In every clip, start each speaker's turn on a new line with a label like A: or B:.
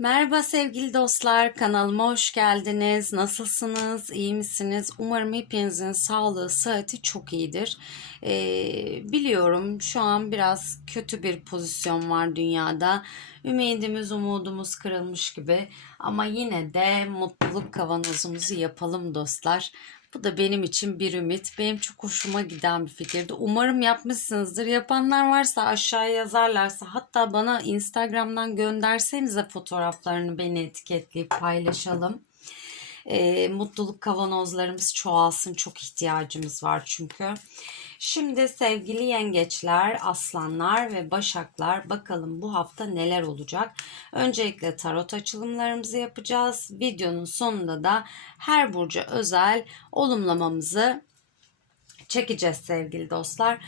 A: Merhaba sevgili dostlar, kanalıma hoş geldiniz. Nasılsınız, iyi misiniz? Umarım hepinizin sağlığı, sıhhati çok iyidir. Ee, biliyorum şu an biraz kötü bir pozisyon var dünyada. Ümidimiz, umudumuz kırılmış gibi. Ama yine de mutluluk kavanozumuzu yapalım dostlar. Bu da benim için bir ümit. Benim çok hoşuma giden bir fikirdi. Umarım yapmışsınızdır. Yapanlar varsa aşağıya yazarlarsa hatta bana Instagram'dan göndersenize fotoğraflarını beni etiketleyip paylaşalım. Ee, mutluluk kavanozlarımız çoğalsın. Çok ihtiyacımız var çünkü. Şimdi sevgili yengeçler, aslanlar ve başaklar bakalım bu hafta neler olacak. Öncelikle tarot açılımlarımızı yapacağız. Videonun sonunda da her burca özel olumlamamızı çekeceğiz sevgili dostlar.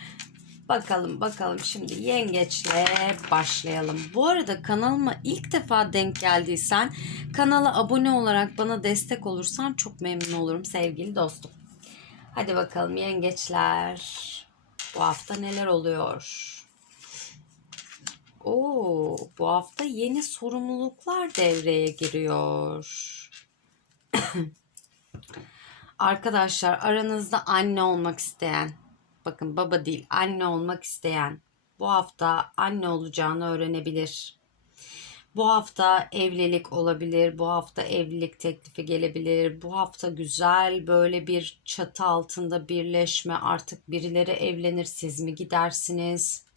A: Bakalım bakalım şimdi yengeçle başlayalım. Bu arada kanalıma ilk defa denk geldiysen kanala abone olarak bana destek olursan çok memnun olurum sevgili dostum. Hadi bakalım yengeçler. Bu hafta neler oluyor? Oo, bu hafta yeni sorumluluklar devreye giriyor. Arkadaşlar aranızda anne olmak isteyen, bakın baba değil anne olmak isteyen bu hafta anne olacağını öğrenebilir. Bu hafta evlilik olabilir, bu hafta evlilik teklifi gelebilir. Bu hafta güzel böyle bir çatı altında birleşme, artık birileri evlenir, siz mi gidersiniz?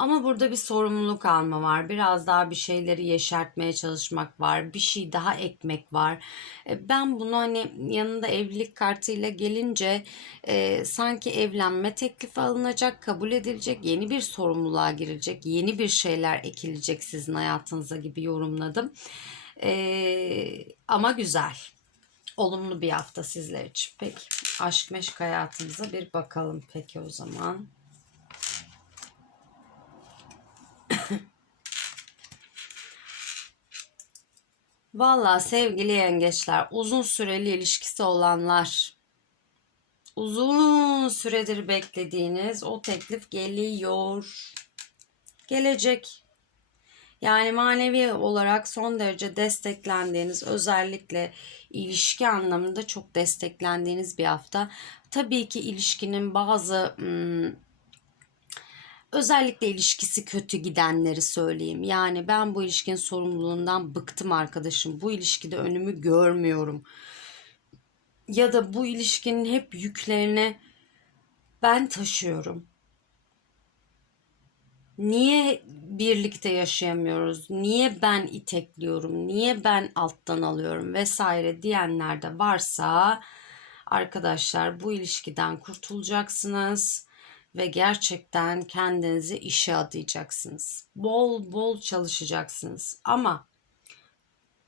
A: Ama burada bir sorumluluk alma var. Biraz daha bir şeyleri yeşertmeye çalışmak var. Bir şey daha ekmek var. E, Ben bunu hani yanında evlilik kartıyla gelince e, sanki evlenme teklifi alınacak, kabul edilecek, yeni bir sorumluluğa girilecek, yeni bir şeyler ekilecek sizin hayatınıza gibi yorumladım. E, ama güzel. Olumlu bir hafta sizler için. Peki aşk meşk hayatınıza bir bakalım peki o zaman. Valla sevgili yengeçler, uzun süreli ilişkisi olanlar, uzun süredir beklediğiniz o teklif geliyor. Gelecek. Yani manevi olarak son derece desteklendiğiniz, özellikle ilişki anlamında çok desteklendiğiniz bir hafta. Tabii ki ilişkinin bazı hmm, Özellikle ilişkisi kötü gidenleri söyleyeyim. Yani ben bu ilişkinin sorumluluğundan bıktım arkadaşım. Bu ilişkide önümü görmüyorum. Ya da bu ilişkinin hep yüklerini ben taşıyorum. Niye birlikte yaşayamıyoruz? Niye ben itekliyorum? Niye ben alttan alıyorum vesaire diyenler de varsa arkadaşlar bu ilişkiden kurtulacaksınız ve gerçekten kendinizi işe adayacaksınız. Bol bol çalışacaksınız. Ama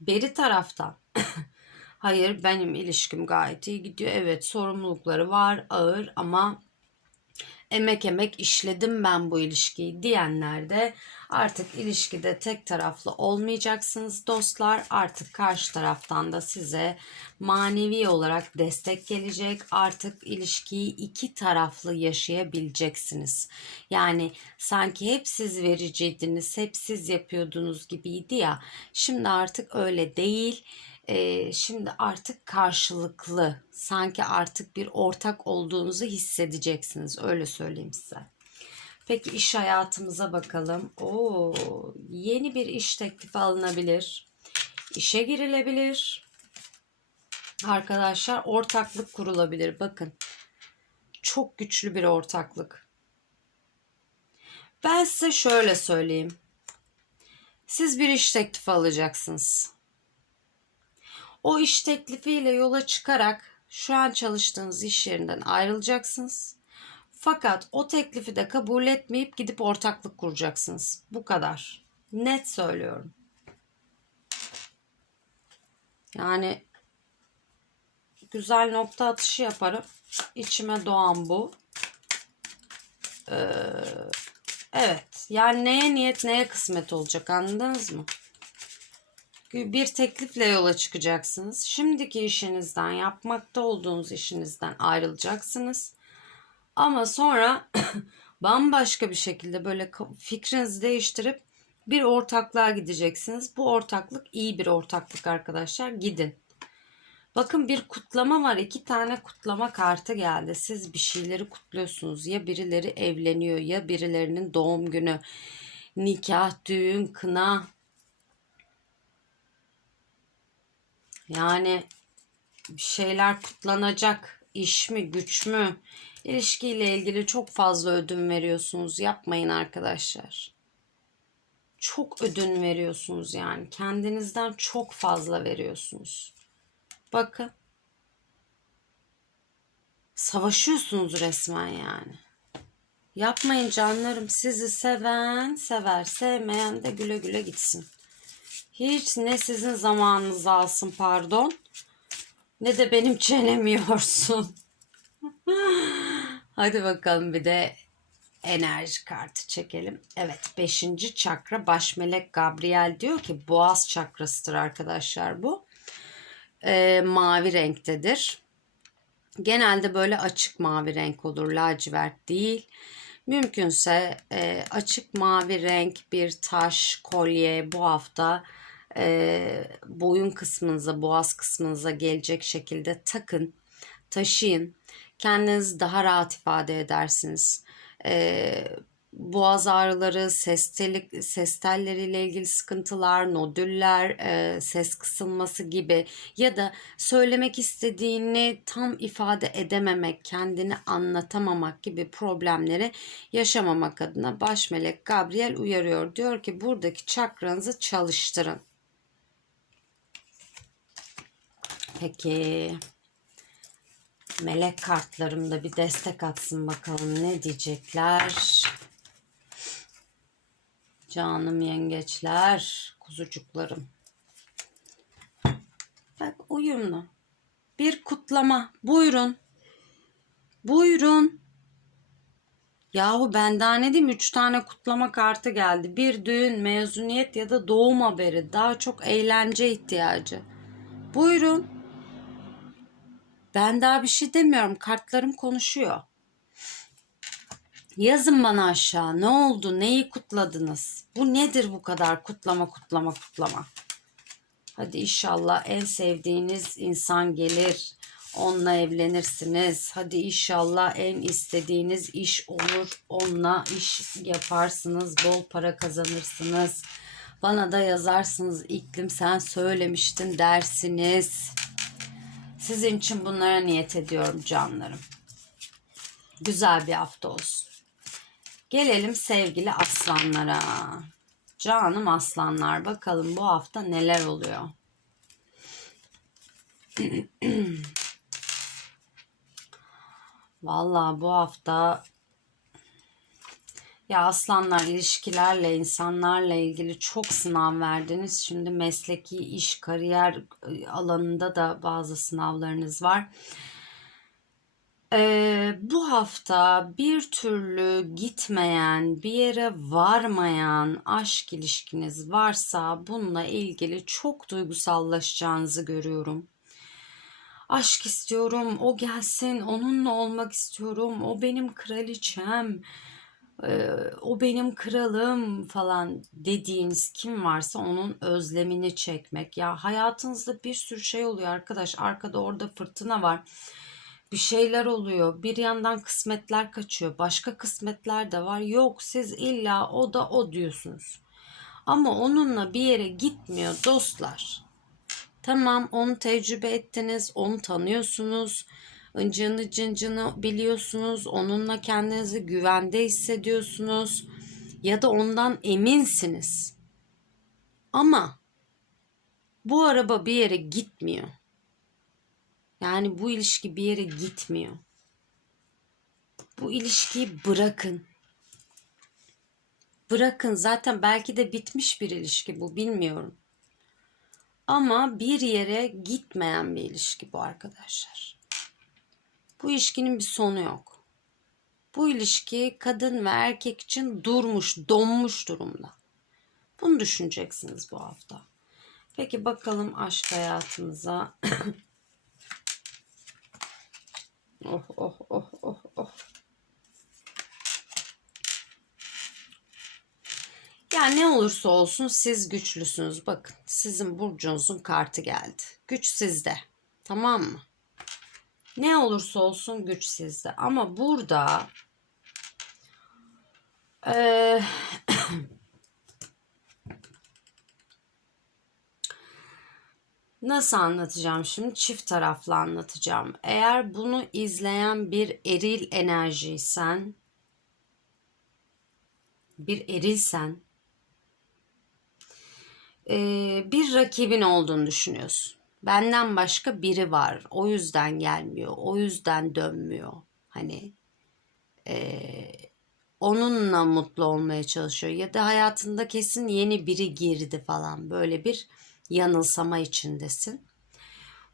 A: beri taraftan hayır benim ilişkim gayet iyi gidiyor. Evet sorumlulukları var ağır ama emek emek işledim ben bu ilişkiyi diyenler de artık ilişkide tek taraflı olmayacaksınız dostlar. Artık karşı taraftan da size manevi olarak destek gelecek. Artık ilişkiyi iki taraflı yaşayabileceksiniz. Yani sanki hep siz vericiydiniz, hep siz yapıyordunuz gibiydi ya. Şimdi artık öyle değil e, şimdi artık karşılıklı sanki artık bir ortak olduğunuzu hissedeceksiniz öyle söyleyeyim size. Peki iş hayatımıza bakalım. Oo, yeni bir iş teklifi alınabilir. İşe girilebilir. Arkadaşlar ortaklık kurulabilir. Bakın. Çok güçlü bir ortaklık. Ben size şöyle söyleyeyim. Siz bir iş teklifi alacaksınız. O iş teklifiyle yola çıkarak şu an çalıştığınız iş yerinden ayrılacaksınız. Fakat o teklifi de kabul etmeyip gidip ortaklık kuracaksınız. Bu kadar. Net söylüyorum. Yani güzel nokta atışı yaparım. İçime doğan bu. Ee, evet. Yani neye niyet neye kısmet olacak anladınız mı? Bir teklifle yola çıkacaksınız. Şimdiki işinizden, yapmakta olduğunuz işinizden ayrılacaksınız. Ama sonra bambaşka bir şekilde böyle fikrinizi değiştirip Bir ortaklığa gideceksiniz. Bu ortaklık iyi bir ortaklık arkadaşlar. Gidin. Bakın bir kutlama var. iki tane kutlama kartı geldi. Siz bir şeyleri kutluyorsunuz. Ya birileri evleniyor ya birilerinin doğum günü, nikah, düğün, kına. Yani şeyler kutlanacak. İş mi, güç mü? İlişkiyle ilgili çok fazla ödün veriyorsunuz. Yapmayın arkadaşlar. Çok ödün veriyorsunuz yani. Kendinizden çok fazla veriyorsunuz. Bakın. Savaşıyorsunuz resmen yani. Yapmayın canlarım. Sizi seven sever, sevmeyen de güle güle gitsin. Hiç ne sizin zamanınızı alsın pardon. Ne de benim çenemi yorsun. Hadi bakalım bir de enerji kartı çekelim. Evet 5. çakra baş melek Gabriel diyor ki boğaz çakrasıdır arkadaşlar bu. Ee, mavi renktedir. Genelde böyle açık mavi renk olur lacivert değil. Mümkünse e, açık mavi renk bir taş, kolye bu hafta e, boyun kısmınıza, boğaz kısmınıza gelecek şekilde takın, taşıyın. Kendinizi daha rahat ifade edersiniz. E, boğaz ağrıları, ses, teli, ses telleriyle ilgili sıkıntılar, nodüller, e, ses kısılması gibi ya da söylemek istediğini tam ifade edememek, kendini anlatamamak gibi problemleri yaşamamak adına baş melek Gabriel uyarıyor. Diyor ki buradaki çakranızı çalıştırın. Peki melek kartlarım da bir destek atsın bakalım ne diyecekler. Canım yengeçler, kuzucuklarım. Bak uyumlu. Bir kutlama. Buyurun. Buyurun. Yahu ben daha ne diyeyim? Üç tane kutlama kartı geldi. Bir düğün, mezuniyet ya da doğum haberi. Daha çok eğlence ihtiyacı. Buyurun. Ben daha bir şey demiyorum. Kartlarım konuşuyor. Yazın bana aşağı. Ne oldu? Neyi kutladınız? Bu nedir bu kadar kutlama kutlama kutlama? Hadi inşallah en sevdiğiniz insan gelir. Onunla evlenirsiniz. Hadi inşallah en istediğiniz iş olur. Onunla iş yaparsınız. Bol para kazanırsınız. Bana da yazarsınız iklim sen söylemiştin dersiniz. Sizin için bunlara niyet ediyorum canlarım. Güzel bir hafta olsun. Gelelim sevgili aslanlara. Canım aslanlar bakalım bu hafta neler oluyor. Vallahi bu hafta ya aslanlar ilişkilerle, insanlarla ilgili çok sınav verdiniz. Şimdi mesleki iş, kariyer ıı, alanında da bazı sınavlarınız var. Ee, bu hafta bir türlü gitmeyen, bir yere varmayan aşk ilişkiniz varsa bununla ilgili çok duygusallaşacağınızı görüyorum. Aşk istiyorum, o gelsin, onunla olmak istiyorum, o benim kraliçem, o benim kralım falan dediğiniz kim varsa onun özlemini çekmek. Ya hayatınızda bir sürü şey oluyor arkadaş, arkada orada fırtına var bir şeyler oluyor. Bir yandan kısmetler kaçıyor. Başka kısmetler de var. Yok siz illa o da o diyorsunuz. Ama onunla bir yere gitmiyor dostlar. Tamam onu tecrübe ettiniz. Onu tanıyorsunuz. Incını cıncını biliyorsunuz. Onunla kendinizi güvende hissediyorsunuz. Ya da ondan eminsiniz. Ama bu araba bir yere gitmiyor. Yani bu ilişki bir yere gitmiyor. Bu ilişkiyi bırakın. Bırakın zaten belki de bitmiş bir ilişki bu bilmiyorum. Ama bir yere gitmeyen bir ilişki bu arkadaşlar. Bu ilişkinin bir sonu yok. Bu ilişki kadın ve erkek için durmuş, donmuş durumda. Bunu düşüneceksiniz bu hafta. Peki bakalım aşk hayatınıza Oh oh oh oh oh. Ya Yani ne olursa olsun siz güçlüsünüz. Bakın sizin burcunuzun kartı geldi. Güç sizde. Tamam mı? Ne olursa olsun güç sizde. Ama burada eee Nasıl anlatacağım şimdi? Çift taraflı anlatacağım. Eğer bunu izleyen bir eril enerjiysen, bir erilsen, bir rakibin olduğunu düşünüyorsun. Benden başka biri var. O yüzden gelmiyor. O yüzden dönmüyor. Hani eee, onunla mutlu olmaya çalışıyor. Ya da hayatında kesin yeni biri girdi falan. Böyle bir yanılsama içindesin.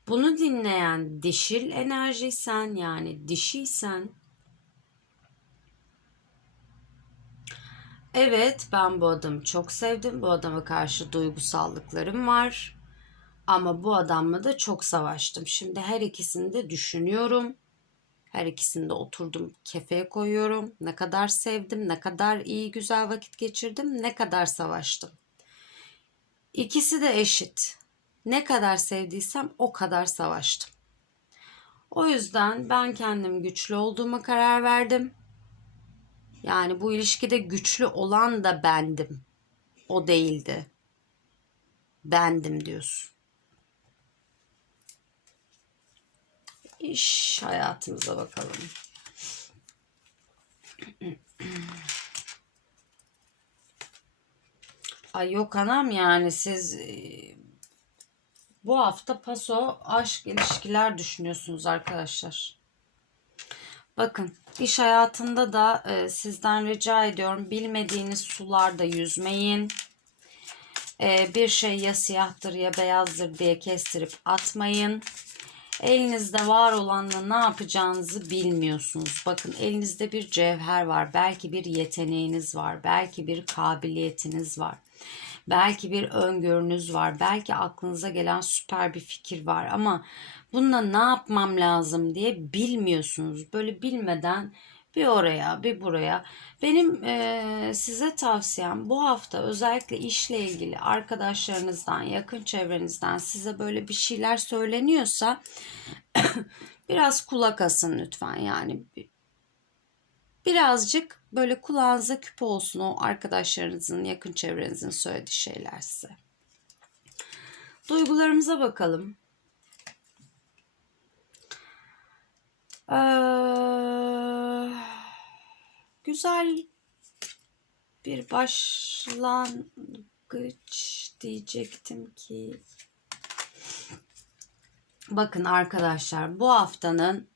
A: Bunu dinleyen dişil enerjiysen yani dişiysen evet ben bu adamı çok sevdim. Bu adama karşı duygusallıklarım var. Ama bu adamla da çok savaştım. Şimdi her ikisini de düşünüyorum. Her ikisini de oturdum kefeye koyuyorum. Ne kadar sevdim, ne kadar iyi güzel vakit geçirdim, ne kadar savaştım. İkisi de eşit. Ne kadar sevdiysem o kadar savaştım. O yüzden ben kendim güçlü olduğuma karar verdim. Yani bu ilişkide güçlü olan da bendim. O değildi. Bendim diyorsun. İş hayatımıza bakalım. Ay yok anam yani siz e, bu hafta paso aşk ilişkiler düşünüyorsunuz arkadaşlar. Bakın iş hayatında da e, sizden rica ediyorum bilmediğiniz sularda yüzmeyin. E, bir şey ya siyahtır ya beyazdır diye kestirip atmayın. Elinizde var olanla ne yapacağınızı bilmiyorsunuz. Bakın elinizde bir cevher var. Belki bir yeteneğiniz var. Belki bir kabiliyetiniz var. Belki bir öngörünüz var. Belki aklınıza gelen süper bir fikir var ama bununla ne yapmam lazım diye bilmiyorsunuz. Böyle bilmeden bir oraya bir buraya. Benim e, size tavsiyem bu hafta özellikle işle ilgili arkadaşlarınızdan, yakın çevrenizden size böyle bir şeyler söyleniyorsa biraz kulak asın lütfen yani. Birazcık böyle kulağınıza küpe olsun o arkadaşlarınızın, yakın çevrenizin söylediği şeyler size. Duygularımıza bakalım. Ee, güzel bir başlangıç diyecektim ki. Bakın arkadaşlar bu haftanın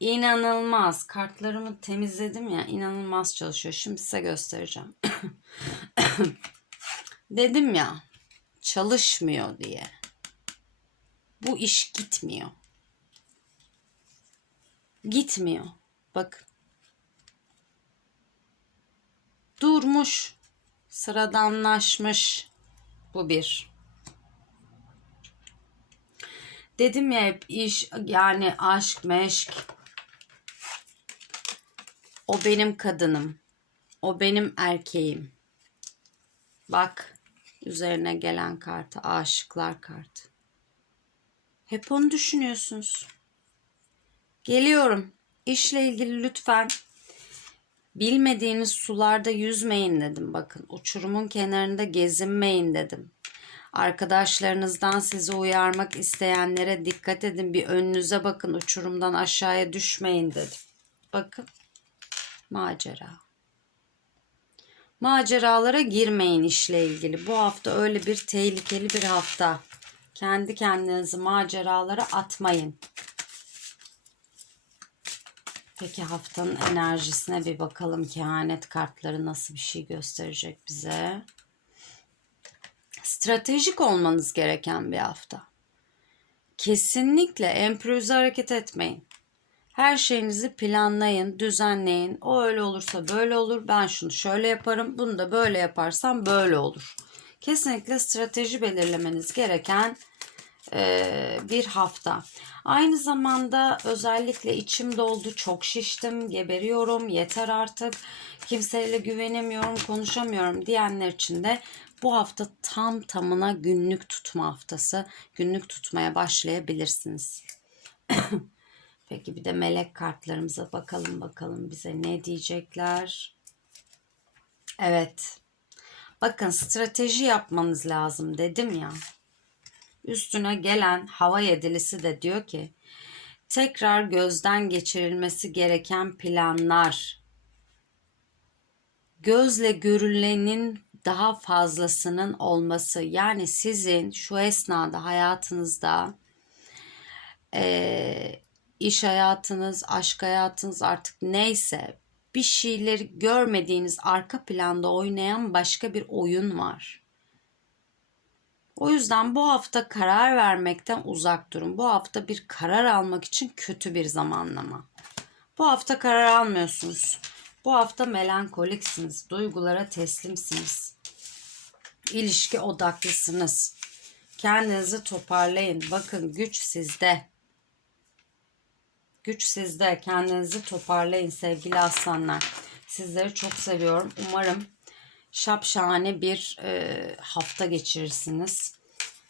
A: inanılmaz kartlarımı temizledim ya inanılmaz çalışıyor. Şimdi size göstereceğim. Dedim ya çalışmıyor diye. Bu iş gitmiyor. Gitmiyor. Bak. Durmuş. Sıradanlaşmış. Bu bir. Dedim ya hep iş yani aşk meşk. O benim kadınım. O benim erkeğim. Bak üzerine gelen kartı aşıklar kartı. Hep onu düşünüyorsunuz. Geliyorum. İşle ilgili lütfen bilmediğiniz sularda yüzmeyin dedim. Bakın uçurumun kenarında gezinmeyin dedim. Arkadaşlarınızdan sizi uyarmak isteyenlere dikkat edin. Bir önünüze bakın uçurumdan aşağıya düşmeyin dedim. Bakın macera. Maceralara girmeyin işle ilgili. Bu hafta öyle bir tehlikeli bir hafta. Kendi kendinizi maceralara atmayın. Peki haftanın enerjisine bir bakalım. Kehanet kartları nasıl bir şey gösterecek bize? Stratejik olmanız gereken bir hafta. Kesinlikle emprovize hareket etmeyin. Her şeyinizi planlayın, düzenleyin. O öyle olursa böyle olur. Ben şunu şöyle yaparım. Bunu da böyle yaparsam böyle olur. Kesinlikle strateji belirlemeniz gereken bir hafta. Aynı zamanda özellikle içim doldu, çok şiştim, geberiyorum, yeter artık, kimseyle güvenemiyorum, konuşamıyorum diyenler için de bu hafta tam tamına günlük tutma haftası. Günlük tutmaya başlayabilirsiniz. Peki bir de melek kartlarımıza bakalım bakalım bize ne diyecekler. Evet. Bakın strateji yapmanız lazım dedim ya. Üstüne gelen hava yedilisi de diyor ki tekrar gözden geçirilmesi gereken planlar gözle görülenin daha fazlasının olması yani sizin şu esnada hayatınızda e, iş hayatınız, aşk hayatınız artık neyse bir şeyleri görmediğiniz arka planda oynayan başka bir oyun var. O yüzden bu hafta karar vermekten uzak durun. Bu hafta bir karar almak için kötü bir zamanlama. Bu hafta karar almıyorsunuz. Bu hafta melankoliksiniz. Duygulara teslimsiniz. İlişki odaklısınız. Kendinizi toparlayın. Bakın güç sizde. Güç sizde. Kendinizi toparlayın sevgili aslanlar. Sizleri çok seviyorum. Umarım şapşahane bir e, hafta geçirirsiniz.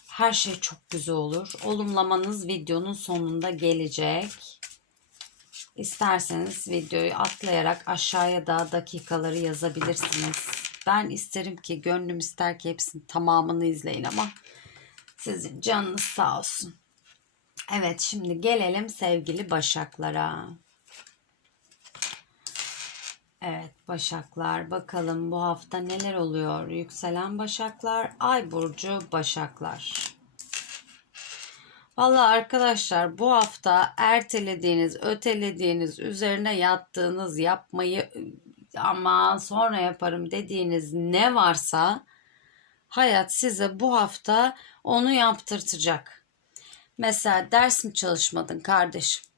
A: Her şey çok güzel olur. Olumlamanız videonun sonunda gelecek. İsterseniz videoyu atlayarak aşağıya da dakikaları yazabilirsiniz. Ben isterim ki gönlüm ister ki hepsinin tamamını izleyin ama sizin canınız sağ olsun. Evet şimdi gelelim sevgili başaklara. Evet Başaklar bakalım bu hafta neler oluyor? Yükselen Başaklar, Ay burcu Başaklar. Valla arkadaşlar bu hafta ertelediğiniz, ötelediğiniz, üzerine yattığınız, yapmayı ama sonra yaparım dediğiniz ne varsa hayat size bu hafta onu yaptırtacak. Mesela ders mi çalışmadın kardeşim?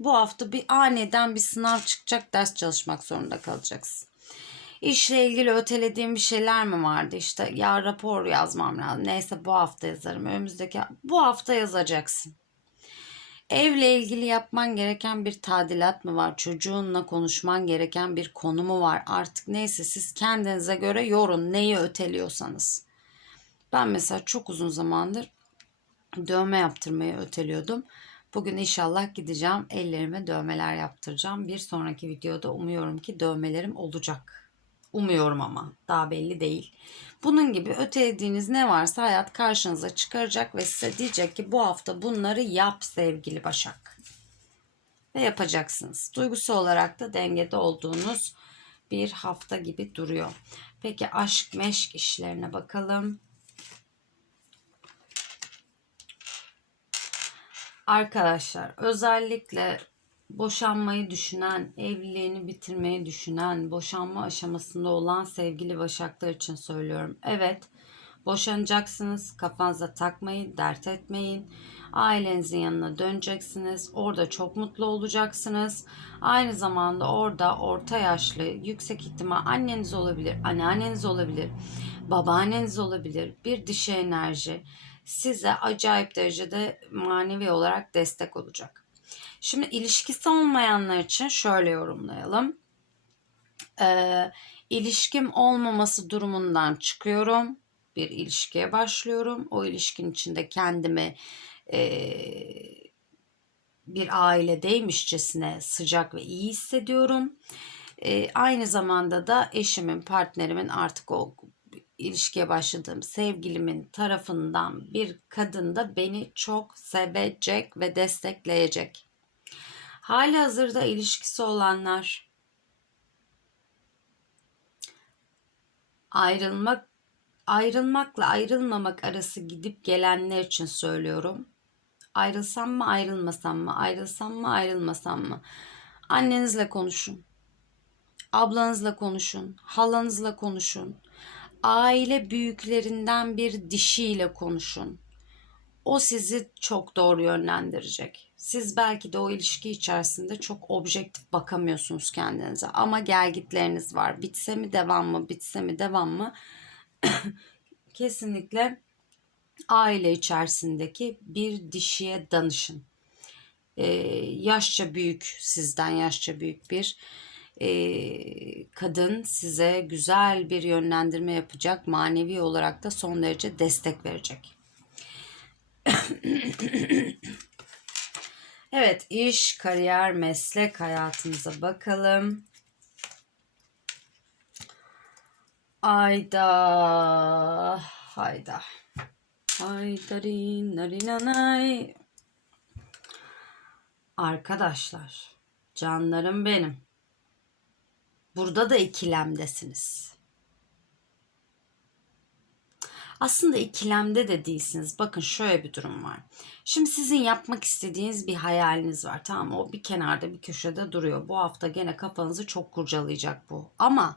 A: Bu hafta bir aniden bir sınav çıkacak ders çalışmak zorunda kalacaksın. İşle ilgili ötelediğim bir şeyler mi vardı? İşte ya rapor yazmam lazım. Neyse bu hafta yazarım. Önümüzdeki bu hafta yazacaksın. Evle ilgili yapman gereken bir tadilat mı var? Çocuğunla konuşman gereken bir konu mu var? Artık neyse siz kendinize göre yorun neyi öteliyorsanız. Ben mesela çok uzun zamandır dövme yaptırmayı öteliyordum. Bugün inşallah gideceğim ellerime dövmeler yaptıracağım. Bir sonraki videoda umuyorum ki dövmelerim olacak. Umuyorum ama daha belli değil. Bunun gibi ötelediğiniz ne varsa hayat karşınıza çıkaracak ve size diyecek ki bu hafta bunları yap sevgili Başak. Ve yapacaksınız. Duygusal olarak da dengede olduğunuz bir hafta gibi duruyor. Peki aşk meşk işlerine bakalım. Arkadaşlar özellikle boşanmayı düşünen, evliliğini bitirmeyi düşünen, boşanma aşamasında olan sevgili başaklar için söylüyorum. Evet, boşanacaksınız. Kafanıza takmayın, dert etmeyin. Ailenizin yanına döneceksiniz. Orada çok mutlu olacaksınız. Aynı zamanda orada orta yaşlı, yüksek ihtimal anneniz olabilir, anneanneniz olabilir, babaanneniz olabilir. Bir dişi enerji size acayip derecede manevi olarak destek olacak. Şimdi ilişkisi olmayanlar için şöyle yorumlayalım. Ee, ilişkim olmaması durumundan çıkıyorum. Bir ilişkiye başlıyorum. O ilişkin içinde kendimi e, bir ailedeymişçesine sıcak ve iyi hissediyorum. E, aynı zamanda da eşimin, partnerimin artık o ilişkiye başladığım sevgilimin tarafından bir kadın da beni çok sevecek ve destekleyecek. Hali hazırda ilişkisi olanlar ayrılmak ayrılmakla ayrılmamak arası gidip gelenler için söylüyorum. Ayrılsam mı ayrılmasam mı ayrılsam mı ayrılmasam mı annenizle konuşun. Ablanızla konuşun, halanızla konuşun aile büyüklerinden bir dişiyle konuşun. O sizi çok doğru yönlendirecek. Siz belki de o ilişki içerisinde çok objektif bakamıyorsunuz kendinize ama gelgitleriniz var. Bitse mi devam mı, bitse mi devam mı? Kesinlikle aile içerisindeki bir dişiye danışın. Ee, yaşça büyük, sizden yaşça büyük bir e, kadın size güzel bir yönlendirme yapacak. Manevi olarak da son derece destek verecek. evet, iş, kariyer, meslek hayatınıza bakalım. Ayda, hayda. Haydarin, narinanay. Arkadaşlar, canlarım benim. Burada da ikilemdesiniz. Aslında ikilemde de değilsiniz. Bakın şöyle bir durum var. Şimdi sizin yapmak istediğiniz bir hayaliniz var. Tamam mı? O bir kenarda bir köşede duruyor. Bu hafta gene kafanızı çok kurcalayacak bu. Ama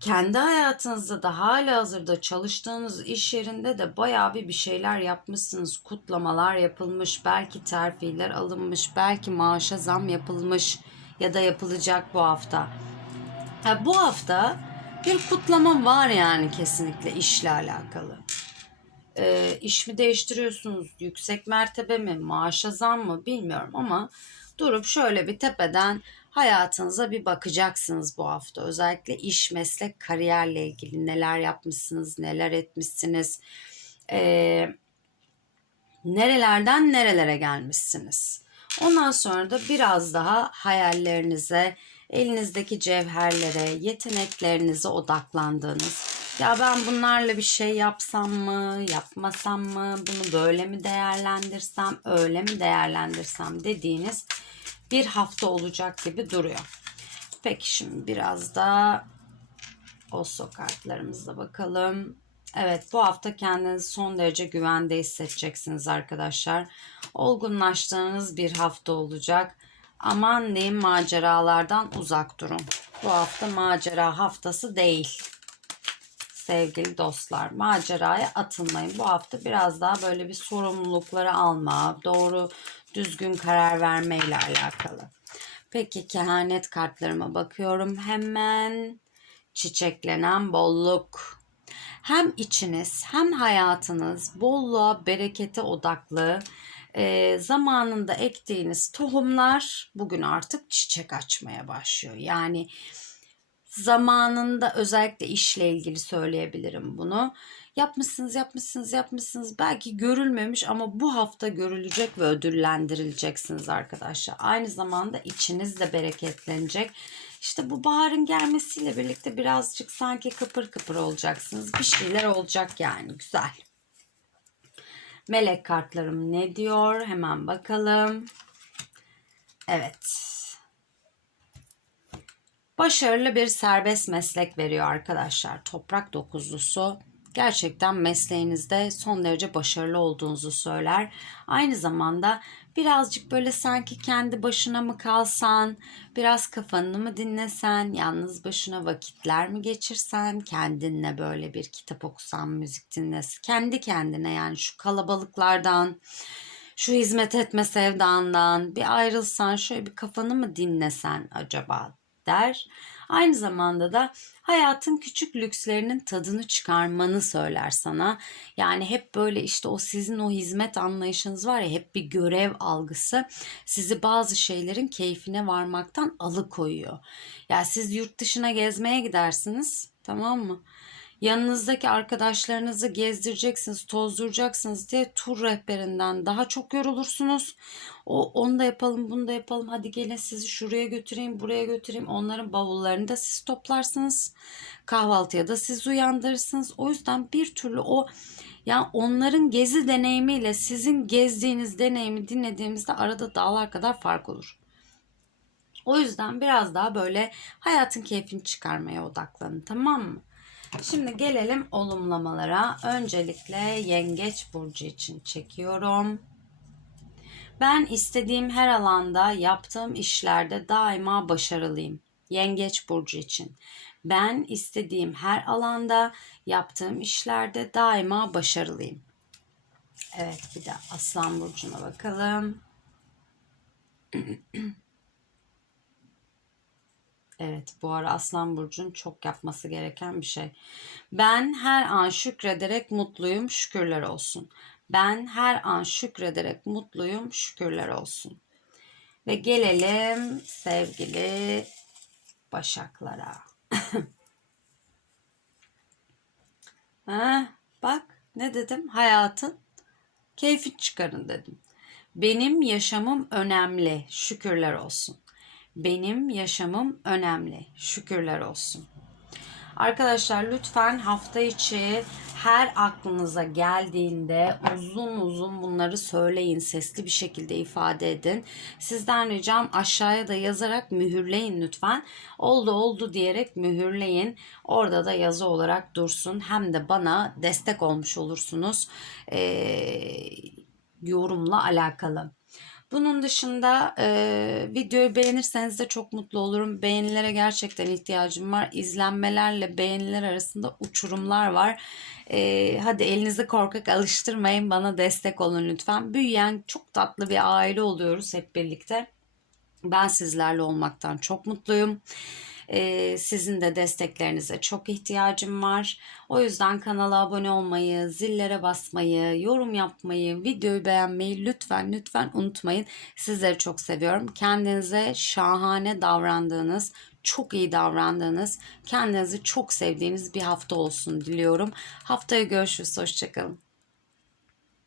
A: kendi hayatınızda da hala hazırda çalıştığınız iş yerinde de bayağı bir bir şeyler yapmışsınız. Kutlamalar yapılmış, belki terfiler alınmış, belki maaşa zam yapılmış ya da yapılacak bu hafta. Ha, bu hafta bir kutlama var yani kesinlikle işle alakalı. Ee, iş mi değiştiriyorsunuz? Yüksek mertebe mi? Maaşa zam mı? Bilmiyorum ama durup şöyle bir tepeden hayatınıza bir bakacaksınız bu hafta. Özellikle iş, meslek, kariyerle ilgili neler yapmışsınız, neler etmişsiniz. Ee, nerelerden nerelere gelmişsiniz. Ondan sonra da biraz daha hayallerinize, elinizdeki cevherlere, yeteneklerinize odaklandığınız, ya ben bunlarla bir şey yapsam mı, yapmasam mı, bunu böyle mi değerlendirsem, öyle mi değerlendirsem dediğiniz bir hafta olacak gibi duruyor. Peki şimdi biraz da Oso kartlarımızla bakalım. Evet bu hafta kendinizi son derece güvende hissedeceksiniz arkadaşlar. Olgunlaştığınız bir hafta olacak. Aman diyeyim maceralardan uzak durun. Bu hafta macera haftası değil. Sevgili dostlar maceraya atılmayın. Bu hafta biraz daha böyle bir sorumlulukları alma, doğru düzgün karar verme ile alakalı. Peki kehanet kartlarıma bakıyorum hemen. Çiçeklenen bolluk hem içiniz hem hayatınız bolluğa, berekete odaklı e, zamanında ektiğiniz tohumlar bugün artık çiçek açmaya başlıyor. Yani zamanında özellikle işle ilgili söyleyebilirim bunu. Yapmışsınız, yapmışsınız, yapmışsınız. Belki görülmemiş ama bu hafta görülecek ve ödüllendirileceksiniz arkadaşlar. Aynı zamanda içiniz de bereketlenecek. İşte bu baharın gelmesiyle birlikte birazcık sanki kıpır kıpır olacaksınız. Bir şeyler olacak yani güzel. Melek kartlarım ne diyor? Hemen bakalım. Evet. Başarılı bir serbest meslek veriyor arkadaşlar. Toprak dokuzlusu gerçekten mesleğinizde son derece başarılı olduğunuzu söyler. Aynı zamanda birazcık böyle sanki kendi başına mı kalsan, biraz kafanı mı dinlesen, yalnız başına vakitler mi geçirsen, kendinle böyle bir kitap okusan, müzik dinlesen, kendi kendine yani şu kalabalıklardan, şu hizmet etme sevdandan bir ayrılsan, şöyle bir kafanı mı dinlesen acaba der. Aynı zamanda da hayatın küçük lükslerinin tadını çıkarmanı söyler sana. Yani hep böyle işte o sizin o hizmet anlayışınız var ya hep bir görev algısı sizi bazı şeylerin keyfine varmaktan alıkoyuyor. Ya yani siz yurt dışına gezmeye gidersiniz tamam mı? Yanınızdaki arkadaşlarınızı gezdireceksiniz, tozduracaksınız diye tur rehberinden daha çok yorulursunuz. O onu da yapalım, bunu da yapalım. Hadi gelin sizi şuraya götüreyim, buraya götüreyim. Onların bavullarını da siz toplarsınız. Kahvaltıya da siz uyandırırsınız. O yüzden bir türlü o yani onların gezi deneyimiyle sizin gezdiğiniz deneyimi dinlediğimizde arada dağlar kadar fark olur. O yüzden biraz daha böyle hayatın keyfini çıkarmaya odaklanın tamam mı? Şimdi gelelim olumlamalara. Öncelikle yengeç burcu için çekiyorum. Ben istediğim her alanda yaptığım işlerde daima başarılıyım. Yengeç burcu için. Ben istediğim her alanda yaptığım işlerde daima başarılıyım. Evet bir de Aslan burcuna bakalım. Evet, bu ara Aslan Burcu'nun çok yapması gereken bir şey. Ben her an şükrederek mutluyum, şükürler olsun. Ben her an şükrederek mutluyum, şükürler olsun. Ve gelelim sevgili Başaklara. ha, bak ne dedim? Hayatın keyfi çıkarın dedim. Benim yaşamım önemli, şükürler olsun. Benim yaşamım önemli, şükürler olsun. Arkadaşlar lütfen hafta içi her aklınıza geldiğinde uzun uzun bunları söyleyin. Sesli bir şekilde ifade edin. Sizden ricam aşağıya da yazarak mühürleyin lütfen. Oldu oldu diyerek mühürleyin. Orada da yazı olarak dursun. Hem de bana destek olmuş olursunuz. Ee, yorumla alakalı. Bunun dışında e, videoyu beğenirseniz de çok mutlu olurum. Beğenilere gerçekten ihtiyacım var. İzlenmelerle beğeniler arasında uçurumlar var. E, hadi elinizi korkak alıştırmayın. Bana destek olun lütfen. Büyüyen çok tatlı bir aile oluyoruz hep birlikte. Ben sizlerle olmaktan çok mutluyum. Sizin de desteklerinize çok ihtiyacım var. O yüzden kanala abone olmayı, zillere basmayı, yorum yapmayı, videoyu beğenmeyi lütfen lütfen unutmayın. Sizleri çok seviyorum. Kendinize şahane davrandığınız, çok iyi davrandığınız, kendinizi çok sevdiğiniz bir hafta olsun diliyorum. Haftaya görüşürüz. Hoşçakalın.